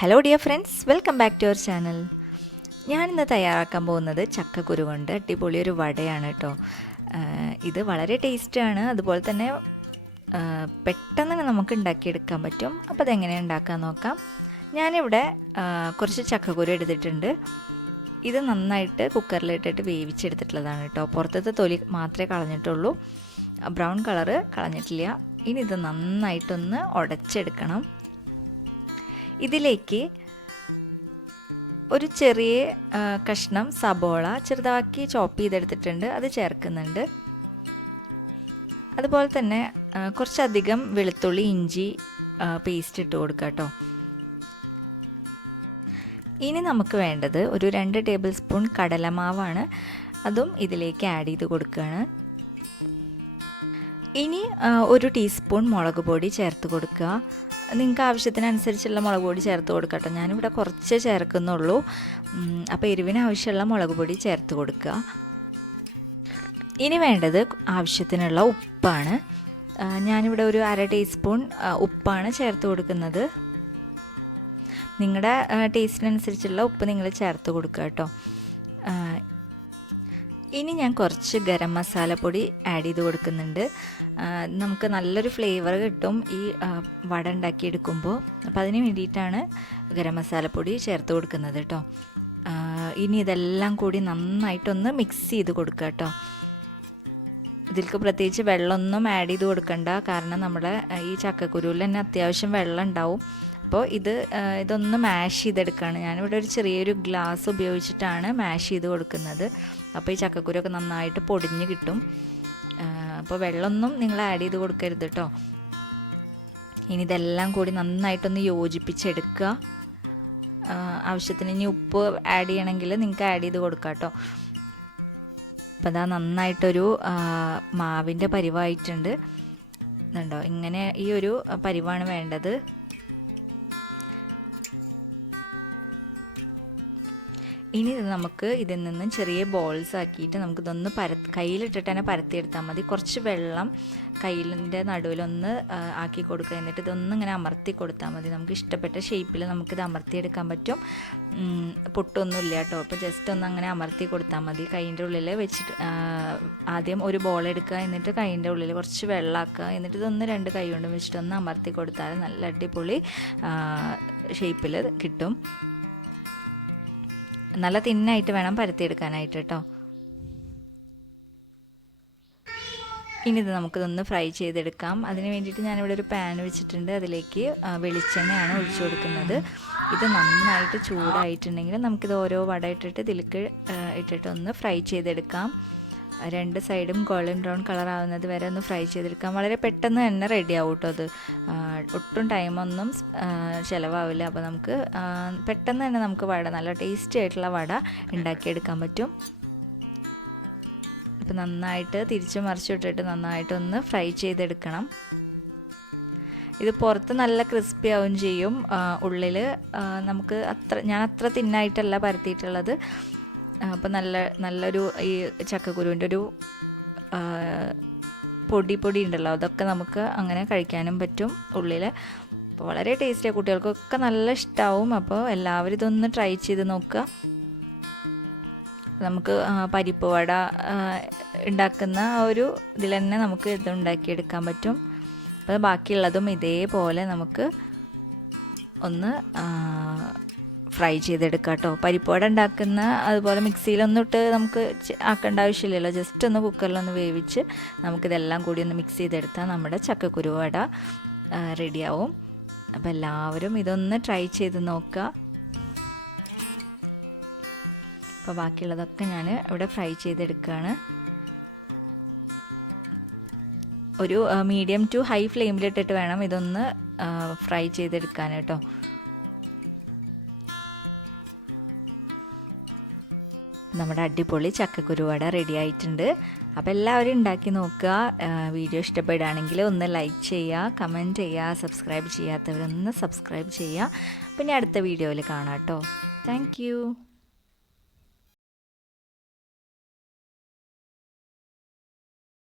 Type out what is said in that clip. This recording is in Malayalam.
Hello dear friends, welcome back to our channel. ഞാനിന്ന് തയ്യാറാക്കാൻ പോകുന്നത് ചക്കക്കുരു കൊണ്ട് അടിപൊളി ഒരു വടയാണ് കേട്ടോ. ഇത് വളരെ ടേസ്റ്റാണ്, അതുപോലെ തന്നെ പെട്ടെന്ന് നമുക്ക് ഉണ്ടാക്കിയെടുക്കാൻ പറ്റും. അപ്പോൾ അതെങ്ങനെ ഉണ്ടാക്കാൻ നോക്കാം. ഞാനിവിടെ കുറച്ച് ചക്കക്കുരു എടുത്തിട്ടുണ്ട്. ഇത് നന്നായിട്ട് കുക്കറിലിട്ടിട്ട് വേവിച്ചെടുത്തിട്ടുള്ളതാണ് കേട്ടോ. പുറത്തത്തെ തൊലി മാത്രമേ കളഞ്ഞിട്ടുള്ളൂ, ബ്രൗൺ കളറ് കളഞ്ഞിട്ടില്ല. ഇനി ഇത് നന്നായിട്ടൊന്ന് ഉടച്ചെടുക്കണം. ഇതിലേക്ക് ഒരു ചെറിയ കഷ്ണം സബോള ചെറുതാക്കി ചോപ്പ് ചെയ്തെടുത്തിട്ടുണ്ട്, അത് ചേർക്കുന്നുണ്ട്. അതുപോലെ തന്നെ കുറച്ചധികം വെളുത്തുള്ളി ഇഞ്ചി പേസ്റ്റ് ഇട്ട് കൊടുക്കുക കേട്ടോ. ഇനി നമുക്ക് വേണ്ടത് ഒരു 2 ടേബിൾ സ്പൂൺ കടലമാവാണ്. അതും ഇതിലേക്ക് ആഡ് ചെയ്ത് കൊടുക്കുകയാണ്. ഇനി 1 ടീസ്പൂൺ മുളക് പൊടി ചേർത്ത് കൊടുക്കുക. നിങ്ങൾക്ക് ആവശ്യത്തിനനുസരിച്ചുള്ള മുളക് പൊടി ചേർത്ത് കൊടുക്കട്ടെ. ഞാനിവിടെ കുറച്ച് ചേർക്കുന്നുള്ളൂ. അപ്പോൾ എരിവിന് ആവശ്യമുള്ള മുളക് പൊടി ചേർത്ത് കൊടുക്കുക. ഇനി വേണ്ടത് ആവശ്യത്തിനുള്ള ഉപ്പാണ്. ഞാനിവിടെ ഒരു 1/2 ടീസ്പൂൺ ഉപ്പാണ് ചേർത്ത് കൊടുക്കുന്നത്. നിങ്ങളുടെ ടേസ്റ്റിനനുസരിച്ചുള്ള ഉപ്പ് നിങ്ങൾ ചേർത്ത് കൊടുക്കുക കേട്ടോ. ഇനി ഞാൻ കുറച്ച് ഗരം മസാലപ്പൊടി ആഡ് ചെയ്ത് കൊടുക്കുന്നുണ്ട്. നമുക്ക് നല്ലൊരു ഫ്ലേവർ കിട്ടും ഈ വട ഉണ്ടാക്കിയെടുക്കുമ്പോൾ. അപ്പോൾ അതിന് വേണ്ടിയിട്ടാണ് ഗരം മസാലപ്പൊടി ചേർത്ത് കൊടുക്കുന്നത് കേട്ടോ. ഇനി ഇതെല്ലാം കൂടി നന്നായിട്ടൊന്ന് മിക്സ് ചെയ്ത് കൊടുക്കുക കേട്ടോ. ഇതിലേക്ക് പ്രത്യേകിച്ച് വെള്ളമൊന്നും ആഡ് ചെയ്ത് കൊടുക്കണ്ട, കാരണം നമ്മുടെ ഈ ചക്കക്കുരുവിൽ തന്നെ അത്യാവശ്യം വെള്ളം ഉണ്ടാവും. അപ്പോൾ ഇതൊന്ന് മാഷ് ചെയ്തെടുക്കുകയാണ്. ഞാനിവിടെ ഒരു ചെറിയൊരു ഗ്ലാസ് ഉപയോഗിച്ചിട്ടാണ് മാഷ് ചെയ്ത് കൊടുക്കുന്നത്. അപ്പോൾ ഈ ചക്കക്കുരൊക്കെ നന്നായിട്ട് പൊടിഞ്ഞ് കിട്ടും. അപ്പോൾ വെള്ളമൊന്നും നിങ്ങൾ ആഡ് ചെയ്ത് കൊടുക്കരുത് കേട്ടോ. ഇനി ഇതെല്ലാം കൂടി നന്നായിട്ടൊന്ന് യോജിപ്പിച്ചെടുക്കുക. ആവശ്യത്തിന് ഇനി ഉപ്പ് ആഡ് ചെയ്യണമെങ്കിൽ നിങ്ങൾക്ക് ആഡ് ചെയ്ത് കൊടുക്കാം കേട്ടോ. അപ്പോൾ അതാ നന്നായിട്ടൊരു മാവിൻ്റെ പരിവായിട്ടുണ്ട് ഉണ്ടോ. ഇങ്ങനെ ഈ ഒരു പരിവാണ് വേണ്ടത്. ഇനി ഇത് നമുക്ക് ഇതിൽ നിന്ന് ചെറിയ ബോൾസ് ആക്കിയിട്ട് നമുക്കിതൊന്ന് കയ്യിലിട്ടിട്ട് തന്നെ പരത്തിയെടുത്താൽ മതി. കുറച്ച് വെള്ളം കയ്യിലിൻ്റെ നടുവിലൊന്ന് ആക്കി കൊടുക്കുക. എന്നിട്ട് ഇതൊന്നും ഇങ്ങനെ അമർത്തി കൊടുത്താൽ മതി. നമുക്ക് ഇഷ്ടപ്പെട്ട ഷേപ്പിൽ നമുക്കിത് അമർത്തിയെടുക്കാൻ പറ്റും. പൊട്ടൊന്നുമില്ല കേട്ടോ. അപ്പോൾ ജസ്റ്റ് ഒന്ന് അങ്ങനെ അമർത്തി കൊടുത്താൽ മതി. കൈൻ്റെ ഉള്ളിൽ വെച്ചിട്ട് ആദ്യം ഒരു ബോൾ എടുക്കുക, എന്നിട്ട് കൈൻ്റെ ഉള്ളിൽ കുറച്ച് വെള്ളമാക്കുക, എന്നിട്ട് ഇതൊന്ന് 2 കൈ കൊണ്ട് വെച്ചിട്ടൊന്ന് അമർത്തി കൊടുത്താൽ നല്ല അടിപൊളി ഷേപ്പിൽ കിട്ടും. നല്ല തിന്നായിട്ട് വേണം പരത്തിയെടുക്കാനായിട്ട് കേട്ടോ. ഇനി ഇത് നമുക്കിതൊന്ന് ഫ്രൈ ചെയ്തെടുക്കാം. അതിന് വേണ്ടിയിട്ട് ഞാനിവിടെ ഒരു പാൻ വെച്ചിട്ടുണ്ട്. അതിലേക്ക് വെളിച്ചെണ്ണയാണ് ഒഴിച്ചു കൊടുക്കുന്നത്. ഇത് നന്നായിട്ട് ചൂടായിട്ടുണ്ടെങ്കിൽ നമുക്കിത് ഓരോ വട ഇട്ടിട്ട് ഇതിലേക്ക് ഇട്ടിട്ടൊന്ന് ഫ്രൈ ചെയ്തെടുക്കാം. 2 സൈഡും ഗോൾഡൻ ബ്രൗൺ കളർ ആവുന്നത് വരെ ഒന്ന് ഫ്രൈ ചെയ്തെടുക്കാം. വളരെ പെട്ടെന്ന് തന്നെ റെഡി ആവും കേട്ടോ. അത് ഒട്ടും ടൈമൊന്നും ചിലവാവില്ല. അപ്പോൾ നമുക്ക് പെട്ടെന്ന് തന്നെ നമുക്ക് വട, നല്ല ടേസ്റ്റി ആയിട്ടുള്ള വട ഉണ്ടാക്കിയെടുക്കാൻ പറ്റും. അപ്പോൾ നന്നായിട്ട് തിരിച്ചു മറിച്ചിട്ടിട്ട് നന്നായിട്ടൊന്ന് ഫ്രൈ ചെയ്തെടുക്കണം. ഇത് പുറത്ത് നല്ല ക്രിസ്പി ആവുകയും ചെയ്യും. ഉള്ളിൽ നമുക്ക് ഞാൻ അത്ര തിന്നായിട്ടല്ല പരത്തിയിട്ടുള്ളത്. അപ്പോൾ നല്ലൊരു ഈ ചക്കക്കുരുവിൻ്റെ ഒരു പൊടി ഉണ്ടല്ലോ, അതൊക്കെ നമുക്ക് അങ്ങനെ കഴിക്കാനും പറ്റും ഉള്ളിൽ. അപ്പോൾ വളരെ ടേസ്റ്റിയാണ്, കുട്ടികൾക്കൊക്കെ നല്ല ഇഷ്ടമാവും. അപ്പോൾ എല്ലാവരും ഇതൊന്ന് ട്രൈ ചെയ്ത് നോക്കുക. നമുക്ക് പരിപ്പ് വട ഉണ്ടാക്കുന്ന ഒരു ഇതിൽ തന്നെ നമുക്ക് ഇത് ഉണ്ടാക്കിയെടുക്കാൻ പറ്റും. അപ്പോൾ ബാക്കിയുള്ളതും ഇതേപോലെ നമുക്ക് ഒന്ന് ഫ്രൈ ചെയ്തെടുക്കാം കേട്ടോ. പരിപ്പോട ഉണ്ടാക്കുന്ന അതുപോലെ മിക്സിയിലൊന്നും ഇട്ട് നമുക്ക് ആക്കേണ്ട ആവശ്യമില്ലല്ലോ. ജസ്റ്റ് ഒന്ന് കുക്കറിലൊന്ന് വേവിച്ച് നമുക്കിതെല്ലാം കൂടി ഒന്ന് മിക്സ് ചെയ്തെടുത്താൽ നമ്മുടെ ചക്കക്കുരു വട റെഡിയാവും. അപ്പോൾ എല്ലാവരും ഇതൊന്ന് ട്രൈ ചെയ്ത് നോക്കുക. അപ്പോൾ ബാക്കിയുള്ളതൊക്കെ ഞാൻ ഇവിടെ ഫ്രൈ ചെയ്തെടുക്കുകയാണ്. ഒരു മീഡിയം ടു ഹൈ ഫ്ലെയിമിലിട്ടിട്ട് വേണം ഇതൊന്ന് ഫ്രൈ ചെയ്തെടുക്കാൻ കേട്ടോ. നമ്മുടെ അടിപൊളി ചക്കക്കുരു വട റെഡി ആയിട്ടുണ്ട്. അപ്പോൾ എല്ലാവരും ഉണ്ടാക്കി നോക്കുക. വീഡിയോ ഇഷ്ടപ്പെടുകയാണെങ്കിൽ ഒന്ന് ലൈക്ക് ചെയ്യുക, കമൻറ്റ് ചെയ്യുക, സബ്സ്ക്രൈബ് ചെയ്യാത്തവരൊന്ന് സബ്സ്ക്രൈബ് ചെയ്യുക. പിന്നെ അടുത്ത വീഡിയോയിൽ കാണാം കേട്ടോ. Thank you.